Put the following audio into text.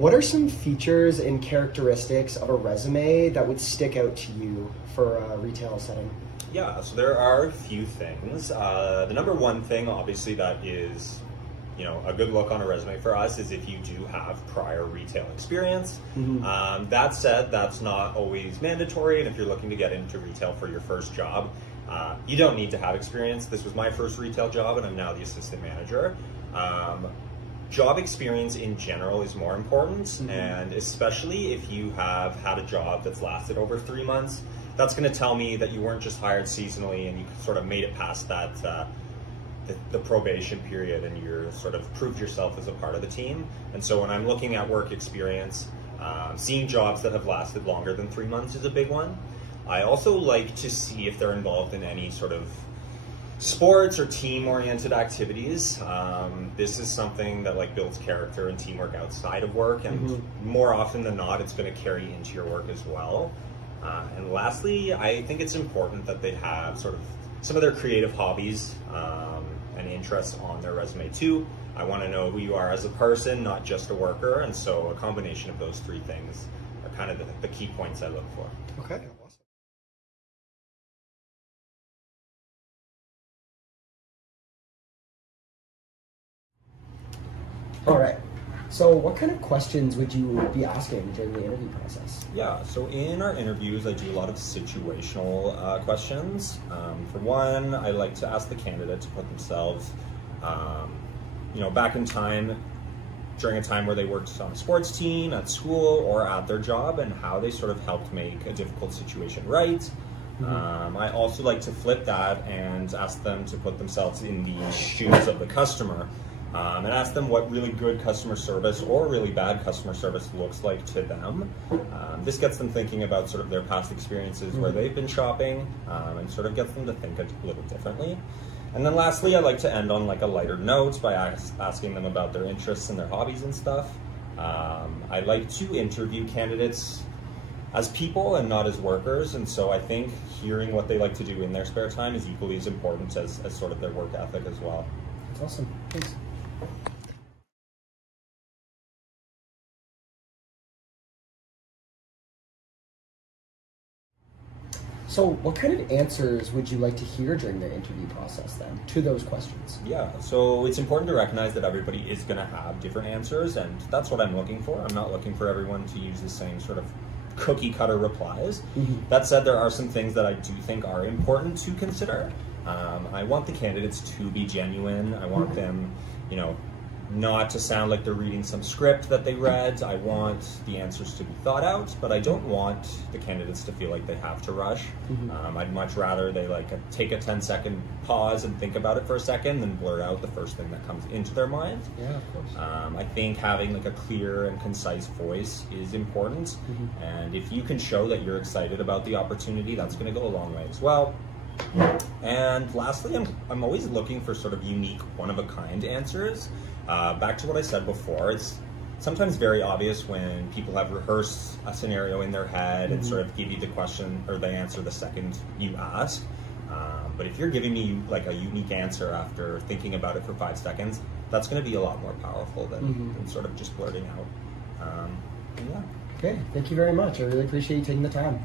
What are some features and characteristics of a resume that would stick out to you for a retail setting? Yeah, so there are a few things. The number one thing, obviously, that is, a good look on a resume for us is if you do have prior retail experience. That said, that's not always mandatory, and if you're looking to get into retail for your first job, you don't need to have experience. This was my first retail job, and I'm now the assistant manager. Job experience in general is more important, and especially if you have had a job that's lasted over 3 months, that's going to tell me that you weren't just hired seasonally and you sort of made it past that the probation period, and you're sort of proved yourself as a part of the team. And so when I'm looking at work experience, seeing jobs that have lasted longer than 3 months is a big one. I also like to see if they're involved in any sort of sports or team-oriented activities. This is something that builds character and teamwork outside of work, and more often than not, it's going to carry into your work as well. And lastly, I think it's important that they have sort of some of their creative hobbies and interests on their resume too. I want to know who you are as a person, not just a worker, and so a combination of those three things are kind of the key points I look for. Okay, awesome. All right. So what kind of questions would you be asking during the interview process? Yeah, so in our interviews, I do a lot of situational questions. For one, I like to ask the candidate to put themselves, back in time, during a time where they worked on a sports team, at school, or at their job, and how they sort of helped make a difficult situation right. I also like to flip that and ask them to put themselves in the shoes of the customer. And ask them what really good customer service or really bad customer service looks like to them. This gets them thinking about sort of their past experiences where they've been shopping, and sort of gets them to think a little differently. And then lastly, I like to end on a lighter note by asking them about their interests and their hobbies and stuff. I like to interview candidates as people and not as workers, and so I think hearing what they like to do in their spare time is equally as important as sort of their work ethic as well. That's awesome. Thanks. So what kind of answers would you like to hear during the interview process then to those questions? Yeah, so it's important to recognize that everybody is going to have different answers, and that's what I'm looking for. I'm not looking for everyone to use the same sort of cookie cutter replies. That said, there are some things that I do think are important to consider. I want the candidates to be genuine. I want them, not to sound like they're reading some script that they read. I want the answers to be thought out, but I don't want the candidates to feel like they have to rush. I'd much rather they take a 10-second pause and think about it for a second than blurt out the first thing that comes into their mind. Yeah, of course. I think having a clear and concise voice is important, and if you can show that you're excited about the opportunity, that's going to go a long way as well. And lastly, I'm always looking for sort of unique, one-of-a-kind answers. Back to what I said before, it's sometimes very obvious when people have rehearsed a scenario in their head and sort of give you the question or the answer the second you ask. But if you're giving me a unique answer after thinking about it for 5 seconds, that's going to be a lot more powerful than sort of just blurting out. Yeah. Okay, thank you very much. I really appreciate you taking the time.